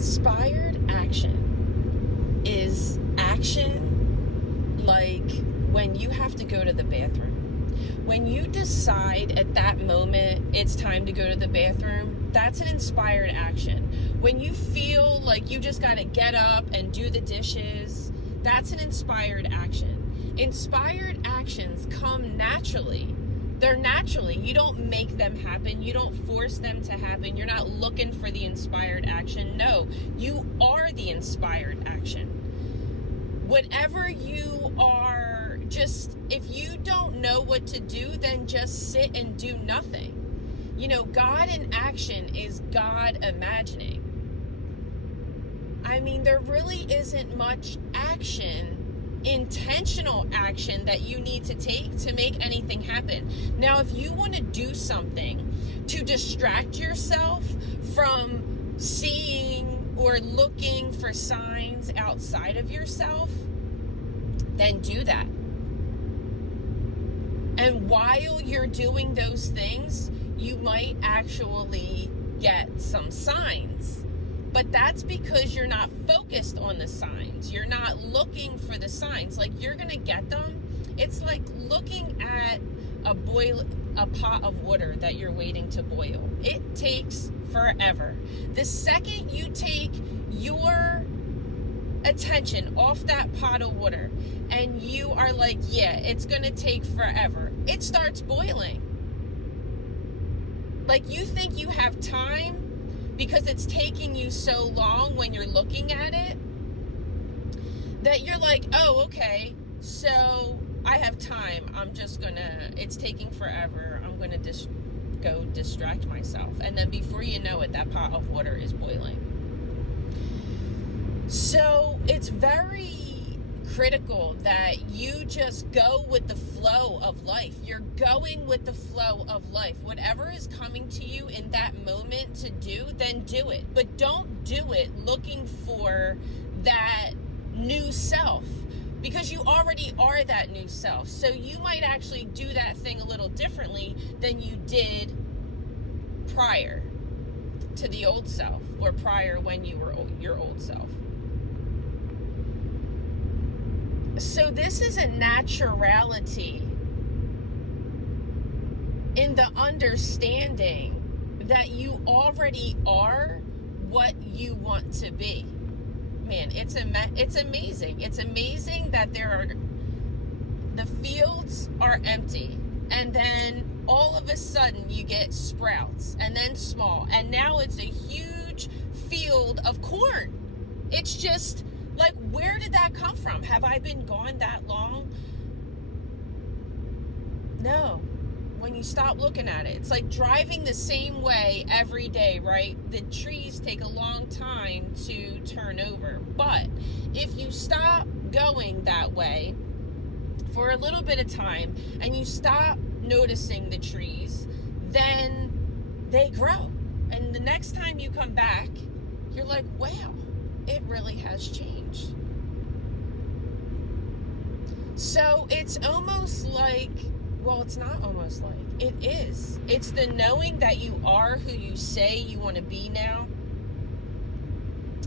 Inspired action is action like when you have to go to the bathroom. When you decide at that moment it's time to go to the bathroom, that's an inspired action. When you feel like you just got to get up and do the dishes, that's an inspired action. Inspired actions come naturally. They're naturally. You don't make them happen. You don't force them to happen. You're not looking for the inspired action. No, you are the inspired action. Whatever you are, just, if you don't know what to do, then just sit and do nothing. You know, God in action is God imagining. I mean, there really isn't much action, intentional action that you need to take to make anything happen. Now, if you want to do something to distract yourself from seeing or looking for signs outside of yourself, then do that. And while you're doing those things, you might actually get some signs. But that's because you're not focused on the signs. You're not looking for the signs. Like, you're going to get them. It's like looking at a pot of water that you're waiting to boil. It takes forever. The second you take your attention off that pot of water and you are like, yeah, it's going to take forever, it starts boiling. Like, you think you have time because it's taking you so long when you're looking at it, that you're like, oh, okay, so I have time. It's taking forever. I'm gonna go distract myself. And then before you know it, that pot of water is boiling. So it's very critical that you just go with the flow of life. You're going with the flow of life. Whatever is coming to you in that moment to do, then do it. But don't do it looking for that new self, because you already are that new self. So you might actually do that thing a little differently than you did prior to the old self, or prior when you were your old self. So this is a naturality in the understanding that you already are what you want to be. Man, it's amazing. It's amazing that the fields are empty, and then all of a sudden you get sprouts, and then small, and now it's a huge field of corn. It's just like, where did that come from? Have I been gone that long? No. When you stop looking at it, it's like driving the same way every day, right? The trees take a long time to turn over. But if you stop going that way for a little bit of time and you stop noticing the trees, then they grow. And the next time you come back, you're like, wow, it really has changed. So it's almost like, well, it's not almost like, it is. It's the knowing that you are who you say you want to be now.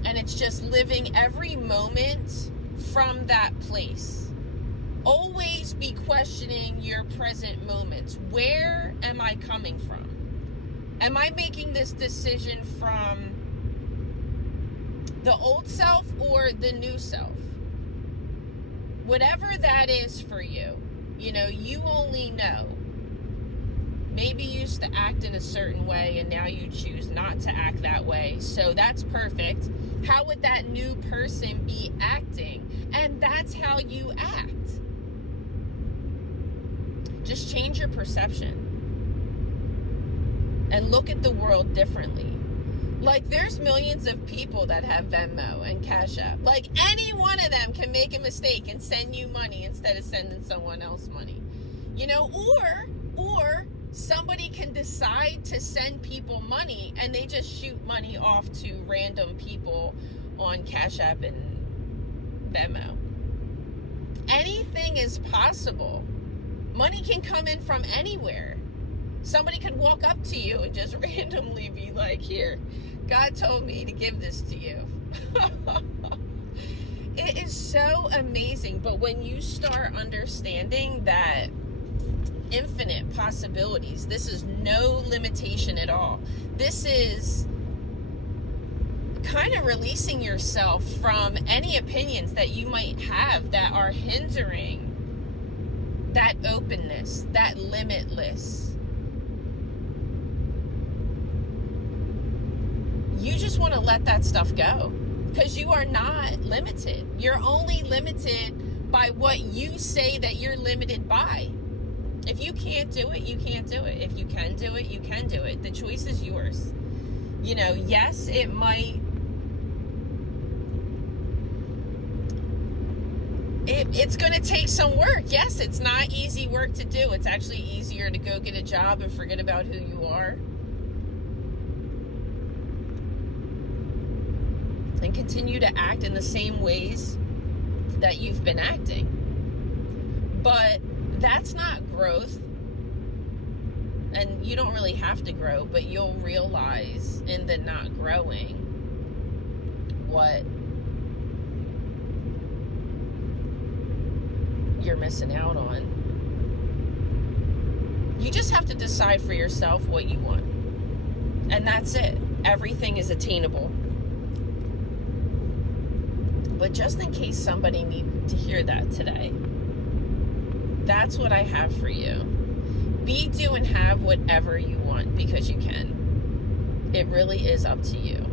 And it's just living every moment from that place. Always be questioning your present moments. Where am I coming from? Am I making this decision from the old self or the new self? Whatever that is for you, you only know. Maybe you used to act in a certain way and now you choose not to act that way. So that's perfect. How would that new person be acting? And that's how you act. Just change your perception and look at the world differently. Like, there's millions of people that have Venmo and Cash App. Like, any one of them can make a mistake and send you money instead of sending someone else money. Or somebody can decide to send people money and they just shoot money off to random people on Cash App and Venmo. Anything is possible. Money can come in from anywhere. Somebody could walk up to you and just randomly be like, here, God told me to give this to you. It is so amazing. But when you start understanding that infinite possibilities, this is no limitation at all. This is kind of releasing yourself from any opinions that you might have that are hindering that openness, that limitless. You just want to let that stuff go, because you are not limited. You're only limited by what you say that you're limited by. If you can't do it, you can't do it. If you can do it, you can do it. The choice is yours. You know, yes, it might, it's going to take some work. Yes, it's not easy work to do. It's actually easier to go get a job and forget about who you are and continue to act in the same ways that you've been acting. But that's not growth. And you don't really have to grow, but you'll realize in the not growing what you're missing out on. You just have to decide for yourself what you want. And that's it. Everything is attainable. But just in case somebody needs to hear that today, that's what I have for you. Be, do, and have whatever you want, because you can. It really is up to you.